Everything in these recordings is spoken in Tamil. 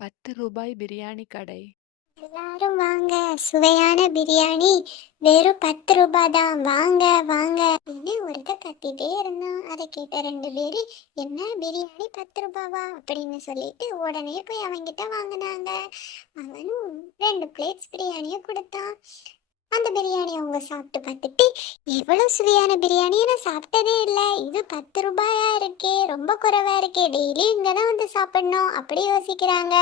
பத்து ரூபாய் பிரியாணி கடை. எல்லாரும் வாங்க. சுவையான பிரியாணி. வெறும் பத்து ரூபாய் தான். வாங்க வாங்க. அப்படின்னு ஒருத்த கத்திட்டே இருந்தான். அதை கேட்ட ரெண்டு பேரு என்ன பிரியாணி பத்து ரூபாவா? அப்படின்னு சொல்லிட்டு உடனே போய் அவன்கிட்ட வாங்கினாங்க. அவனும் ரெண்டு பிளேட்ஸ் பிரியாணியை கொடுத்தான். அந்த பிரியாணி அவங்க சாப்பிட்டு பார்த்துட்டு எவ்வளோ சுவையான பிரியாணியை நான் சாப்பிட்டதே இல்லை. இது பத்து ரூபாயா இருக்கே. ரொம்ப குறைவா இருக்கே. டெய்லி இங்கே தான் வந்து சாப்பிடணும். அப்படி யோசிக்கிறாங்க.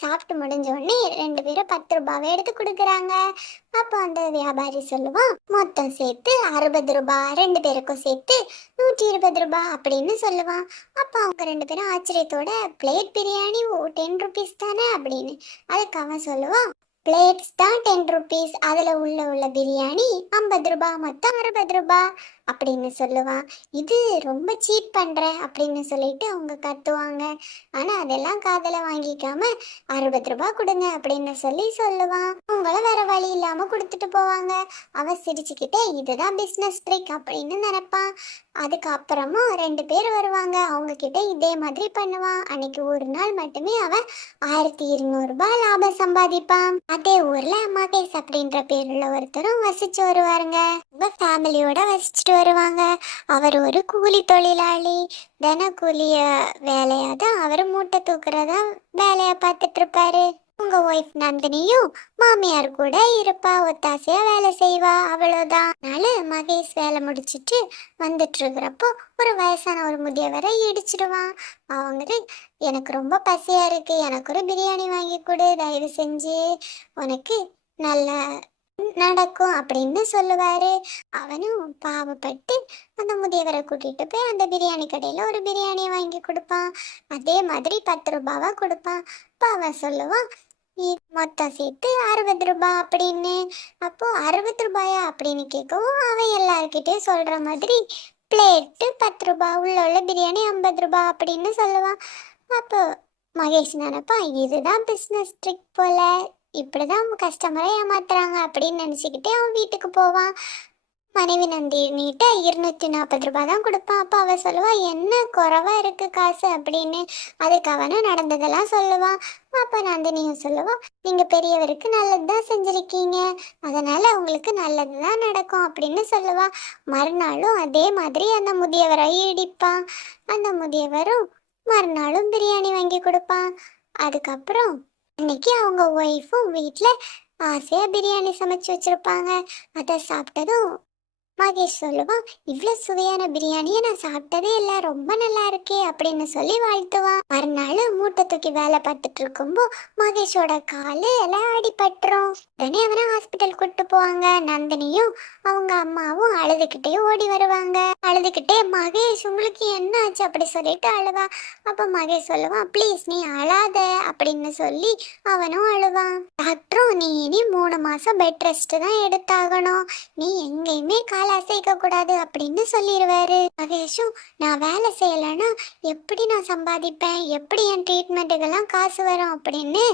சாப்பிட்டு முடிஞ்ச உடனே ரெண்டு பேரும் பத்து ரூபாவை எடுத்து கொடுக்குறாங்க. அப்போ அந்த வியாபாரி சொல்லுவான் மொத்தம் சேர்த்து அறுபது ரூபாய் ரெண்டு பேருக்கும் சேர்த்து நூற்றி இருபது ரூபாய் அப்படின்னு சொல்லுவான். அப்போ அவங்க ரெண்டு பேரும் ஆச்சரியத்தோட plate biryani oh ten rupees தானே? அப்படின்னு. அதுக்கு அவன் சொல்லுவான் பிளேட்ஸ் தான் டென் ருபீஸ் அதில் உள்ள உள்ள பிரியாணி ஐம்பது ரூபாய் மொத்தம் அறுபது ரூபாய் அப்படின்னு சொல்லுவான் இது ரொம்ப சீட் பண்ணுற அப்படின்னு சொல்லிட்டு அவங்க கத்துவாங்க. ஆனால் அதெல்லாம் காதில் வாங்கிக்காம அறுபது ரூபாய் கொடுங்க அப்படின்னு சொல்லி சொல்லுவான் அவங்களும் வேற வழி இல்லாமல் கொடுத்துட்டு போவாங்க. அவ சிரிச்சுக்கிட்டே இதுதான் பிஸ்னஸ் ட்ரிக் அப்படின்னு நினைப்பான் அதுக்கப்புறமும் ரெண்டு பேர் வருவாங்க. அவங்க கிட்ட இதே மாதிரி பண்ணுவான் அன்னைக்கு ஒரு நாள் மட்டுமே அவன் ஆயிரத்தி இருநூறுபா லாபம் சம்பாதிப்பான் அதே ஊர்ல மகேஷ் அப்படின்ற பேருள்ள ஒருத்தரும் வசிச்சு வருவாருங்க. உங்க ஃபேமிலியோட வசிச்சுட்டு வருவாங்க. அவர் ஒரு கூலி தொழிலாளி. தின கூலிய தான் அவர் மூட்டை தூக்குறதா வேலையை பார்த்துட்டு இருப்பாரு உங்க ஒய்ஃப் நந்தினியும் மாமியார் கூட இருப்பா. ஒத்தாசையா வேலை செய்வா. அவ்வளோதான் அதனால மகேஷ் வேலை முடிச்சிட்டு வந்துட்டு இருக்கிறப்போ ஒரு வயசான ஒரு முதியவரை இடிச்சிடுவான். அவங்க எனக்கு ரொம்ப பசியா இருக்கு. எனக்கு ஒரு பிரியாணி வாங்கி கொடு. தயவு செஞ்சு உனக்கு நல்ல நடக்கும் அப்படின்னு சொல்லுவாரு. அவனும் பாவப்பட்டு அந்த முதியவரை கூட்டிட்டு போய் அந்த பிரியாணி கடையில ஒரு பிரியாணி வாங்கி கொடுப்பான். அதே மாதிரி பத்து ரூபாவா கொடுப்பான். அப்ப அவன் சொல்லுவான் மொத்தம் சேர்த்து அறுபது ரூபாய் அப்படின்னு. அப்போ அறுபது ரூபாயா அப்படின்னு கேட்கவும் அவன் எல்லார்கிட்டயும் சொல்ற மாதிரி பிளேட்டு பத்து ரூபாய் உள்ள உள்ள பிரியாணி ஐம்பது ரூபாய் அப்படின்னு சொல்லுவான். அப்போ மகேஷ் நினைப்பான் இதுதான் பிஸ்னஸ் ட்ரிக் போல. இப்படிதான் கஸ்டமரை ஏமாத்துறாங்க அப்படின்னு நினச்சிக்கிட்டே அவன் வீட்டுக்கு போவான். மனைவி நந்தினிட்ட இருநூத்தி நாற்பது ரூபாய் தான் கொடுப்பான். அப்போ அவள் சொல்லுவாள் என்ன குறைவா இருக்கு காசு? அப்படின்னு. அதுக்கு அவனும் நடந்ததெல்லாம் சொல்லுவான். அப்போ நந்தினியும் சொல்லுவான் நீங்கள் பெரியவருக்கு நல்லது தான் செஞ்சுருக்கீங்க. அதனால உங்களுக்கு நல்லது தான் நடக்கும் அப்படின்னு சொல்லுவாள் மறுநாளும் அதே மாதிரி அந்த முதியவரை இடிப்பான். அந்த முதியவரும் மறுநாளும் பிரியாணி வாங்கி கொடுப்பான். அதுக்கப்புறம் அன்னைக்கு அவங்க ஒய்ஃபும் வீட்டில் ஆசையாக பிரியாணி சமைச்சு வச்சுருப்பாங்க. அதை சாப்பிட்டதும் மகேஷ் சொல்லுவான் இவ்வளோ சுவையான பிரியாணியை நான் சாப்பிட்டதே இல்லை ரொம்ப நல்லா இருக்கே அப்படின்னு சொல்லி வாழ்த்துவான் மறுநாள் மூட்டை தூக்கி வேலை பார்த்துட்டு இருக்கும்போ மகேஷோட காலு எல்லாம் அடிபட்டுரும். உடனே அவனை ஹாஸ்பிட்டல் கூட்டு போவாங்க. நந்தினியும் அவங்க அம்மாவும் அழுதுகிட்டே ஓடி வருவாங்க. அழுதுகிட்டே மகேஷ் உங்களுக்கு என்ன ஆச்சு அப்படி சொல்லிட்டு அழுவா. அப்போ மகேஷ் சொல்லுவான் ப்ளீஸ் நீ அழாத அப்படின்னு சொல்லி அவனும் அழுவான் டாக்டரும் நீ இனி மூணு மாசம் பெட் ரெஸ்ட் தான் எடுத்தாகணும். நீ எங்கேயுமே கால அசைக்க கூடாது அப்படின்னு சொல்லிடுவாரு மகேஷும் நான் வேலை செய்யலைன்னா எப்படி நான் சம்பாதிப்பேன்? எப்படி என் ட்ரீட்மெண்ட்டுக்கெல்லாம் காசு வரும் அப்படின்னு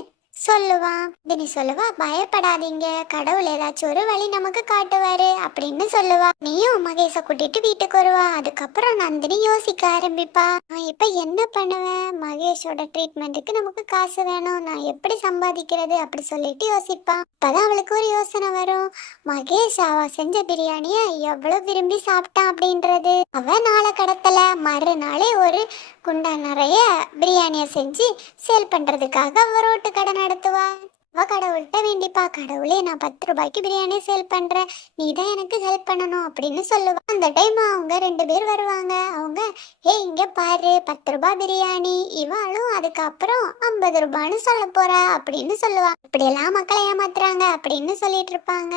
சொல்லுவான் தினி சொல்லுவா பயப்படாதீங்க. கடவுள் ஏதாச்சும் ஒரு வழி நமக்கு காட்டுவாரு அப்படின்னு சொல்லுவா. நீயும் மகேஷை கூட்டிட்டு வீட்டுக்கு வருவா. அதுக்கப்புறம் நந்தினி யோசிக்க ஆரம்பிப்பா. நான் இப்ப என்ன பண்ணுவேன்? மகேஷோட ட்ரீட்மெண்ட்டுக்கு நமக்கு காசு வேணும். நான் எப்படி சம்பாதிக்கிறது? அப்படி சொல்லிட்டு யோசிப்பா. அப்பதான் அவளுக்கு ஒரு யோசனை வரும். மகேஷ் அவ செஞ்ச பிரியாணிய எவ்வளவு விரும்பி சாப்பிட்டான்? அப்படின்றது. அவ நாளை கடத்தல. மறுநாளே ஒரு குண்டா நிறைய பிரியாணியை செஞ்சு சேல் பண்ணுறதுக்காக அவள் ரோட்டு கடை நடத்துவா. அவ கடவுள்கிட்ட வேண்டிப்பா கடவுளே நான் பத்து ரூபாய்க்கு பிரியாணி சேல் பண்ணுறேன் நீ தான் எனக்கு ஹெல்ப் பண்ணணும் அப்படின்னு சொல்லுவா. அந்த டைம் அவங்க ரெண்டு பேர் வருவாங்க. அவங்க ஏ இங்கே பாரு பத்து ரூபாய் பிரியாணி. இவாளும் அதுக்கப்புறம் ஐம்பது ரூபான்னு சொல்ல போறா அப்படின்னு சொல்லுவா. இப்படியெல்லாம் மக்களை ஏமாத்துறாங்க அப்படின்னு சொல்லிட்டு இருப்பாங்க.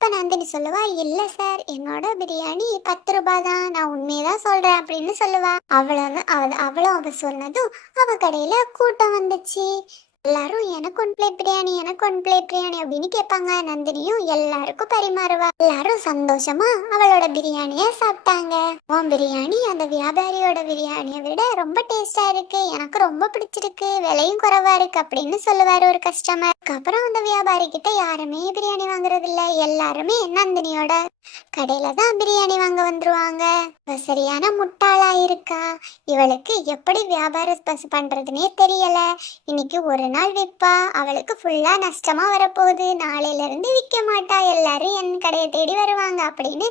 இப்ப நந்தினி சொல்லுவா இல்ல சார் என்னோட பிரியாணி பத்து ரூபாய் தான். நான் உண்மையதான் சொல்றேன் அப்படின்னு சொல்லுவா. அவ்வளவு அவ அவ்வளோ அவ சொன்னதும் அவ கடையில கூட்டம் வந்துச்சு. எல்லாரும் எனக்கு ஒன் பிளேட் பிரியாணி எனக்கு ஒன் பிளேட் பிரியாணி அப்படின்னு கேட்பாங்க. நந்தினியும் எல்லாருக்கும் பரிமாறுவா. எல்லாரும் சந்தோஷமா அவளோட பிரியாணிய சாப்பிட்டாங்க. உன் பிரியாணி அந்த வியாபாரியோட பிரியாணியை விட ரொம்ப டேஸ்டா இருக்கு. எனக்கு ரொம்ப பிடிச்சிருக்கு. விலையும் குறைவா இருக்கு அப்படின்னு சொல்லுவாரு ஒரு கஸ்டமர் அப்புறம் அந்த வியாபாரி கிட்ட யாருமே பிரியாணி வாங்குறது இல்ல எல்லாருமே நந்தினியோட கடையில தான் பிரியாணி வாங்க வந்துருவாங்க. சரியான முட்டாளா இருக்கா? இவளுக்கு எப்படி வியாபாரம் பண்றதுன்னே பண்றதுனே தெரியல. இன்னைக்கு ஒரு நாள் விற்பா அவளுக்கு ஃபுல்லா நஷ்டமா வரப்போகுது. நாளையில இருந்து விற்க மாட்டா. எல்லாரும் என் கடையை தேடி வருவாங்க அப்படின்னு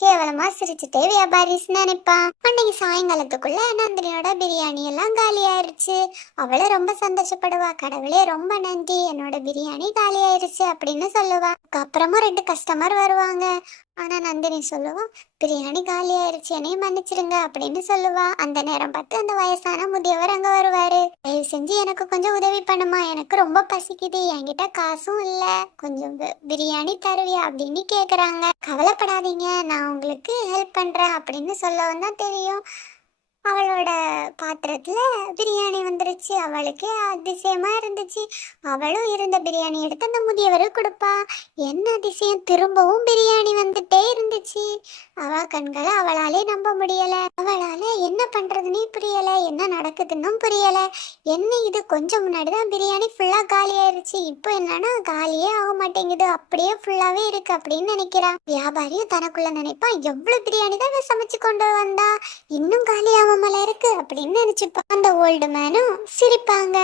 கேவலமா சிரிச்சுட்டே வியாபாரி நினைப்பா. அன்னைக்கு சாயங்காலத்துக்குள்ள நந்தினியோட பிரியாணி எல்லாம் காலி ஆயிருச்சு ரொம்ப சந்தோஷப்படுவா. கடவுளே ரொம்ப நன்றி. என்னோட பிரியாணி காலியாயிருச்சு அப்படின்னு சொல்லுவா. அப்புறமா ரெண்டு கஸ்டமர் வருவாங்க. ஆனால் நந்தினி சொல்லுவா பிரியாணி காலியாயிருச்சு என்னையும் மன்னிச்சிடுங்க அப்படின்னு சொல்லுவா. அந்த நேரம் பார்த்து அந்த வயசான முதியவர் அங்கே வருவாரு. தயவு செஞ்சு எனக்கு கொஞ்சம் உதவி பண்ணுமா எனக்கு ரொம்ப பசிக்குது என்கிட்ட காசும் இல்லை. கொஞ்சம் பிரியாணி தருவியா? அப்படின்னு கேட்குறாங்க கவலைப்படாதீங்க நான் உங்களுக்கு ஹெல்ப் பண்ணுறேன் அப்படின்னு சொல்லவும் தான் தெரியும். அவளோட பாத்திரத்துல பிரியாணி வந்துருச்சு. அவளுக்கு அதிசயமா இருந்துச்சு. அவளும் இருந்த பிரியாணி எடுத்து அந்த முதியவரும் கொடுப்பா. என்ன அதிசயம்? திரும்பவும் பிரியாணி வந்துட்டே இருந்துச்சு. அவள் கண்களை அவளாலே நம்ப முடியல. அவளால் என்ன பண்ணுறதுன்னே புரியல. என்ன நடக்குதுன்னும் புரியல. என்ன இது? கொஞ்சம் முன்னாடி தான் பிரியாணி ஃபுல்லாக காலியாயிருச்சு. இப்போ என்னன்னா காலியே ஆக மாட்டேங்குது. அப்படியே ஃபுல்லாகவே இருக்கு அப்படின்னு நினைக்கிறா. வியாபாரியும் தனக்குள்ள நினைப்பான் எவ்வளோ பிரியாணி தான் இவ சமைச்சு கொண்டு வந்தா? இன்னும் காலி ஆகாமல இருக்கு? அப்படின்னு நினைச்சுப்பா. அந்த ஓல்டு மேனும் சிரிப்பாங்க.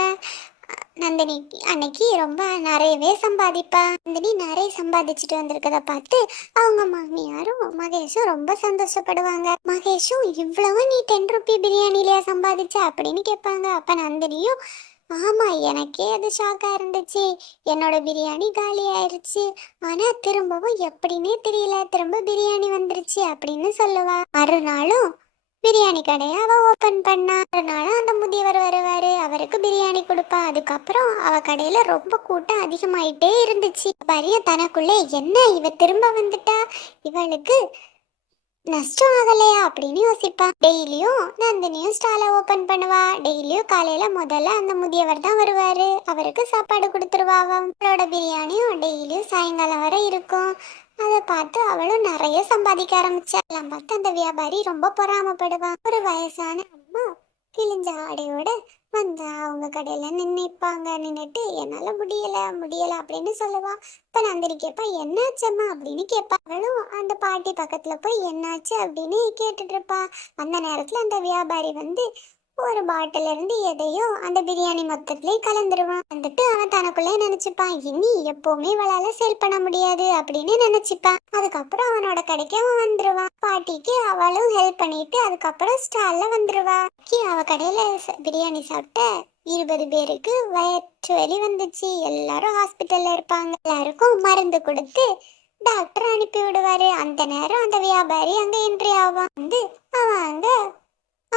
நந்தினி அன்னைக்கு ரொம்ப நிறையவே சம்பாதிப்பா. நந்தினி நிறைய சம்பாதிச்சுட்டு வந்திருக்கத பார்த்து அவங்க மாமியாரும் மகேஷும் ரொம்ப சந்தோஷப்படுவாங்க. மகேஷும் இவ்வளவு நீ டென் ருபி பிரியாணிலையா சம்பாதிச்ச? அப்படின்னு கேட்பாங்க. அப்ப நந்தினியும் ஆமா எனக்கே அது ஷாக்கா இருந்துச்சு. என்னோட பிரியாணி காலி ஆயிருச்சு. ஆனா திரும்பவும் எப்படின்னே தெரியல. திரும்ப பிரியாணி வந்துருச்சு அப்படின்னு சொல்லுவா. மறுநாளும் பிரியாணி கடையை அவ ஓபன் பண்ணா. மறுநாளும் அந்த முதியவர் வருவாரு அவருக்கு பிரியாணி கொடுப்பா அதுக்கப்புறம் அவ கடையில ரொம்ப கூட்டம் அதிகமாயிட்டே இருந்துச்சு. பரிய தனக்குள்ளே என்ன? இவ திரும்ப வந்துட்டா? இவளுக்கு நஷ்டம் ஆகலையா? அப்படின்னு யோசிப்பா. டெய்லியும் நந்தினியும் ஸ்டாலை ஓப்பன் பண்ணுவா. டெய்லியும் காலையில முதல்ல அந்த முதியவர் தான் வருவாரு. அவருக்கு சாப்பாடு கொடுத்துருவா அவளோட பிரியாணியும் டெய்லியும் சாயங்காலம் வரை இருக்கும். அதை பார்த்து அவளும் நிறைய சம்பாதிக்க ஆரம்பிச்சா. எல்லாம் பார்த்து அந்த வியாபாரி ரொம்ப பொறாமப்படுவான் ஒரு வயசான கிழிஞ்ச ஆடையோட வந்தா அவங்க கடையில் நின்னுப்பாங்க நின்னுட்டு என்னால முடியலை முடியல அப்படின்னு சொல்லுவா. இப்ப நந்தினி கேப்பா என்னாச்சம்மா? அப்படின்னு கேப்பா. அவளும் அந்த பாட்டி பக்கத்துல போய் என்னாச்சு? அப்படின்னு கேட்டுட்டு இருப்பா. அந்த நேரத்துல அந்த வியாபாரி வந்து ஒரு பாட்டில இருந்து எதையோ அந்த பிரியாணி மொத்தத்திலே கலந்துருவான். வந்துட்டு அவன் தனக்குள்ளே நினைச்சுப்பான் இனி எப்பவுமே இவளால சேல் பண்ண முடியாது அப்படின்னு நினைச்சுப்பான். அதுக்கப்புறம் அவனோட கடைக்கு அவன் வந்துருவான். பாட்டிக்கு அவளும் ஹெல்ப் பண்ணிட்டு அதுக்கப்புறம் ஸ்டால்ல வந்துருவா. அவ கடையில ச- பிரியாணி சாப்பிட்ட இருபது பேருக்கு வயிற்று வலி வந்துச்சு. எல்லாரும் ஹாஸ்பிட்டல்ல இருப்பாங்க. எல்லாருக்கும் மருந்து கொடுத்து டாக்டர் அனுப்பி விடுவாரு. அந்த நேரம் அந்த வியாபாரி அங்க என்ட்ரி ஆவான். வந்து அவன் அங்க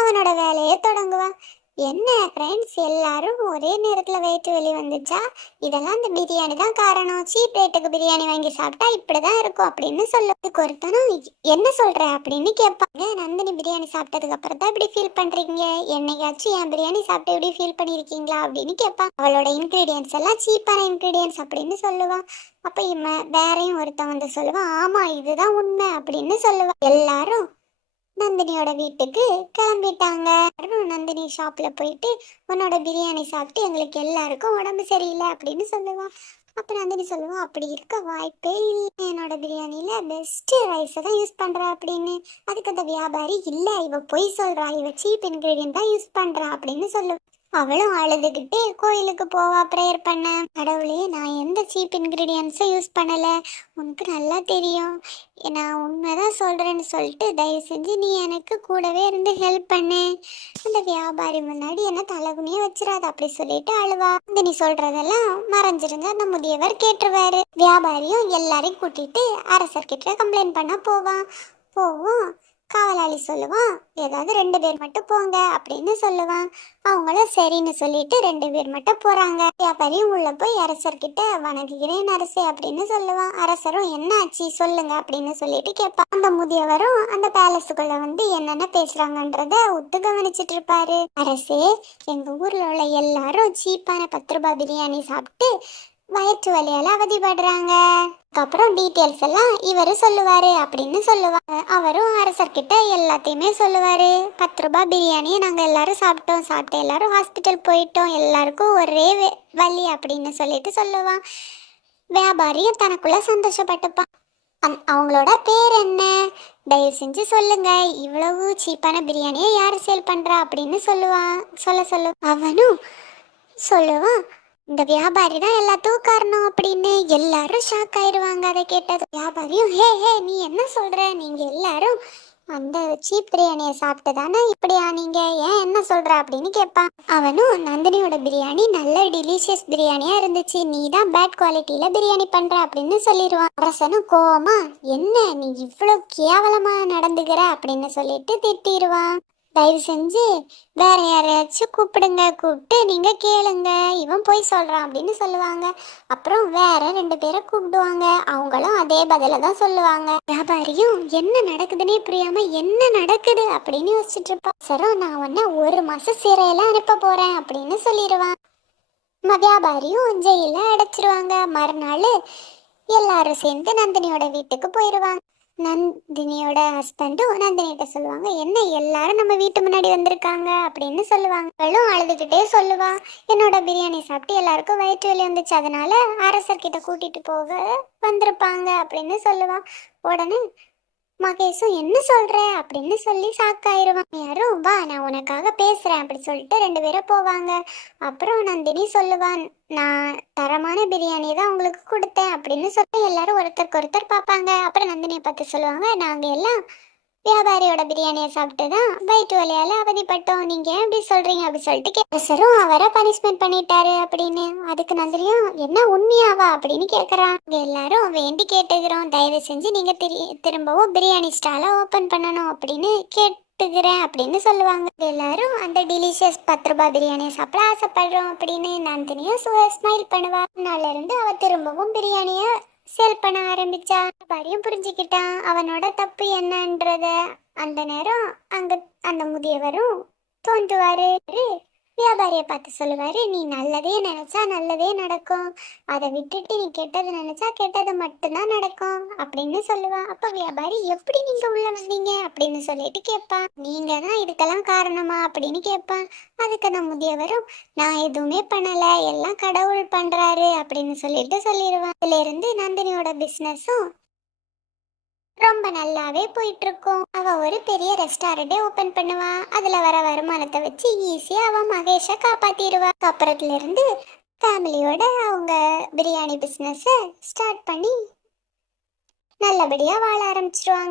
அவனோட வேலையை தொடங்குவான் என்ன ஃப்ரெண்ட்ஸ் எல்லாரும் ஒரே நேரத்தில் வயிற்று வலி வந்துச்சா? இதெல்லாம் அந்த பிரியாணி தான் காரணம். சீப் ரேட்டுக்கு பிரியாணி வாங்கி சாப்பிட்டா இப்படிதான் இருக்கும் அப்படின்னு சொல்லுறதுக்கு ஒருத்தனும் என்ன சொல்கிற அப்படின்னு கேட்பாங்க. நந்தினி பிரியாணி சாப்பிட்டதுக்கு அப்புறம் தான் இப்படி ஃபீல் பண்ணுறீங்க என்னைக்காச்சும் என் பிரியாணி சாப்பிட்டு இப்படி ஃபீல் பண்ணியிருக்கீங்களா? அப்படின்னு கேட்பான். அவளோட இன்க்ரீடியன்ஸ் எல்லாம் சீப்பான இன்க்ரீடியன்ஸ் அப்படின்னு சொல்லுவான். அப்போ இம்ம வேறையும் ஒருத்தன் வந்து சொல்லுவான். ஆமாம் இதுதான் உண்மை அப்படின்னு சொல்லுவான். எல்லாரும் நந்தினியோட வீட்டுக்கு கிளம்பிட்டாங்க. நந்தினி ஷாப்ல போயிட்டு உன்னோட பிரியாணி சாப்பிட்டு எங்களுக்கு எல்லாருக்கும் உடம்பு சரியில்லை அப்படின்னு சொல்லுவான். அப்ப நந்தினி சொல்லுவான் அப்படி இருக்க வாய்ப்பே இல்லை. என்னோட பிரியாணியில பெஸ்ட் ரைஸை தான் யூஸ் பண்ணுறா அப்படின்னு. அதுக்கு அந்த வியாபாரி இல்ல இவ பொய் சொல்றா. இவ சீப் இன்கிரீடியன்ட் தான் யூஸ் பண்றா அப்படின்னு சொல்லுவா அவளும் அழுதுகிட்டு கோயிலுக்கு போவா ப்ரேயர் பண்ண. கடவுளே நான் எந்த சீப் இன்க்ரீடியன்ஸும் யூஸ் பண்ணலை. உனக்கு நல்லா தெரியும். நான் உண்மைதான் சொல்கிறேன்னு சொல்லிட்டு தயவு செஞ்சு நீ எனக்கு கூடவே இருந்து ஹெல்ப் பண்ணு. அந்த வியாபாரி முன்னாடி என்ன தலகுனியே வச்சிடாது அப்படி சொல்லிட்டு அழுவா. இந்த நீ சொல்றதெல்லாம் மறைஞ்சிருங்க அந்த முதியவர் கேட்டுருவாரு. வியாபாரியும் எல்லாரையும் கூட்டிட்டு அரசர்கிட்ட கம்ப்ளைண்ட் பண்ண போவான் போவோம். காவலாளி சொல்லுவான் ஏதாவது ரெண்டு பேர் மட்டும் போங்க அப்படின்னு சொல்லுவான். அவங்களும் சரின்னு சொல்லிட்டு ரெண்டு பேர் மட்டும் போறாங்க. வியாபாரியும் உள்ள போய் அரசர்கிட்ட வணங்குகிறேன் அரசே அப்படின்னு சொல்லுவான். அரசரும் என்ன ஆச்சு சொல்லுங்க அப்படின்னு சொல்லிட்டு கேட்பான். அந்த முதியவரும் அந்த பேலஸுக்குள்ள வந்து என்னென்ன பேசுறாங்கன்றத ஒத்து கவனிச்சிட்டு இருப்பாரு. அரசே எங்க ஊர்ல உள்ள எல்லாரும் சீப்பான பத்து ரூபாய் பிரியாணி சாப்பிட்டு வயிற்று வலியால அவதிப்படுறாங்க. அதுக்கப்புறம் டீட்டெயில்ஸ் எல்லாம் இவரு சொல்லுவாரு அப்படின்னு சொல்லுவாங்க. அவரும் அரசர்கிட்ட எல்லாத்தையுமே சொல்லுவாரு. பத்து ரூபாய் பிரியாணியை நாங்க எல்லாரும் சாப்பிட்டோம். சாப்பிட்டு எல்லாரும் ஹாஸ்பிட்டல் போயிட்டோம். எல்லாருக்கும் ஒரே வலி அப்படின்னு சொல்லிட்டு சொல்லுவான். வியாபாரியும் தனக்குள்ள சந்தோஷப்பட்டுப்பான். அந்- அவங்களோட பேர் என்ன? தயவு செஞ்சு சொல்லுங்க. இவ்வளவு சீப்பான பிரியாணியை யார் சேல் பண்றா அப்படின்னு சொல்லுவான். சொல்ல சொல்லு அவனும் சொல்லுவான் இந்த வியாபாரி தான் எல்லாத்துக்கும் காரணம் அப்படின்னு எல்லாரும் ஷாக் ஆயிடுவாங்க அதை கேட்டது வியாபாரியும் ஹே ஹே நீ என்ன சொல்ற? நீங்க எல்லாரும் அந்த சீப் பிரியாணியை சாப்பிட்டு தானே இப்படியா நீங்க? ஏன் என்ன சொல்ற? அப்படின்னு கேட்பான். அவனும் நந்தினியோட பிரியாணி நல்ல டெலிஷியஸ் பிரியாணியா இருந்துச்சு. நீ தான் பேட் குவாலிட்டியில பிரியாணி பண்ற அப்படின்னு சொல்லிடுவான் அரசனும் கோவமா என்ன நீ இவ்வளோ கேவலமா நடந்துக்கிற? அப்படின்னு சொல்லிட்டு திட்டிடுவான் தயவு செஞ்சு வேற யாரையாச்சும் கூப்பிடுங்க கூப்பிட்டு நீங்க கேளுங்க. இவன் போய் சொல்றான் அப்படின்னு சொல்லுவாங்க. அப்புறம் வேற ரெண்டு பேரை கூப்பிடுவாங்க. அவங்களும் அதே பதில தான் சொல்லுவாங்க. வியாபாரியும் என்ன நடக்குதுன்னே புரியாம என்ன நடக்குது? அப்படின்னு யோசிச்சுட்டு இருப்பான் சரோ நான் உன்ன ஒரு மாசம் சிறையில அனுப்ப போறேன் அப்படின்னு சொல்லிடுவான் வியாபாரியும் ஜெயில அடைச்சிருவாங்க. மறுநாள் எல்லாரும் சேர்ந்து நந்தினியோட வீட்டுக்கு போயிடுவாங்க நந்தினியோட ஹஸ்பண்டும் நந்தினிகிட்ட சொல்லுவாங்க என்ன எல்லாரும் நம்ம வீட்டு முன்னாடி வந்திருக்காங்க? அப்படின்னு சொல்லுவாங்க. அவளும் அழுதுகிட்டே சொல்லுவா என்னோட பிரியாணி சாப்பிட்டு எல்லாருக்கும் வயிற்று வலி வந்துச்சு அதனால அரசர்கிட்ட கூட்டிட்டு போக வந்திருப்பாங்க அப்படின்னு சொல்லுவா. உடனே மகேஷும் என்ன சொல்ற? அப்படின்னு சொல்லி சாக்காயிருவான் யாரும் வா நான் உனக்காக பேசுறேன் அப்படி சொல்லிட்டு ரெண்டு பேரும் போவாங்க. அப்புறம் நந்தினி சொல்லுவான் நான் தரமான பிரியாணி தான் உங்களுக்கு கொடுத்தேன் அப்படின்னு சொல்லி எல்லாரும் ஒருத்தருக்கு ஒருத்தர் பார்ப்பாங்க. அப்புறம் நந்தினியை பார்த்து சொல்லுவாங்க நாங்க எல்லாம் வியாபாரியோட பிரியாணியை சாப்பிட்டு தான் வயிற்று வலியால் அவதிப்பட்டோம். நீங்கள் ஏன் இப்படி சொல்கிறீங்க அப்படி சொல்லிட்டு கேசரும் அவரை பனிஷ்மெண்ட் பண்ணிட்டாரு அப்படின்னு. அதுக்கு நந்திரியும் என்ன உண்மையாவா? அப்படின்னு கேட்குறான் எல்லாரும் வேண்டி கேட்டுக்கிறோம். தயவு செஞ்சு நீங்கள் திரி- திரும்பவும் பிரியாணி ஸ்டாலை ஓப்பன் பண்ணணும் அப்படின்னு கேட்டுக்கிறேன் அப்படின்னு சொல்லுவாங்க. எல்லாரும் அந்த டெலிஷியஸ் பத்து ரூபாய் பிரியாணியை சாப்பிட ஆசைப்படுறோம் அப்படின்னு நந்தினியும் ஸ்மைல் பண்ணுவா. நாள்ல இருந்து அவ திரும்பவும் பிரியாணியை சேல் பண்ண ஆரம்பிச்சா வியாபாரியும் புரிஞ்சுக்கிட்டான். அவனோட தப்பு என்னன்றத அந்த நேரம் அங்க அந்த முதியவரும் தோன்றுவாரு. வியாபாரியை பார்த்து சொல்லுவாரு நீ நல்லதே நினைச்சா நல்லதே நடக்கும். அதை விட்டுட்டு நீ கெட்டது நினைச்சா கெட்டது மட்டும்தான் நடக்கும். அப்படின்னு சொல்லுவா. அப்ப வியாபாரி எப்படி நீங்க உள்ள வந்தீங்க? அப்படின்னு சொல்லிட்டு கேட்பான் நீங்க தான் இதுக்கெல்லாம் காரணமா? அப்படின்னு கேட்பான் அதுக்கு அந்த முதியவரும் நான் எதுவுமே பண்ணல எல்லாம் கடவுள் பண்றாரு. அப்படின்னு சொல்லிட்டு சொல்லிடுவான் இதுல இருந்து நந்தினியோட பிசினஸும் ரொம்ப நல்லாவே போயிட்டு இருக்கும் அவ ஒரு பெரிய ரெஸ்டாரண்டே ஓபன் பண்ணுவா. அதுல வர வருமானத்தை வச்சு ஈஸியா அவ மகேஷ காப்பாத்திடுவா. அப்புறத்துல இருந்து ஃபேமிலியோட அவங்க பிரியாணி பிசினஸ் ஸ்டார்ட் பண்ணி நல்லபடியா வாழ ஆரம்பிச்சிருவாங்க.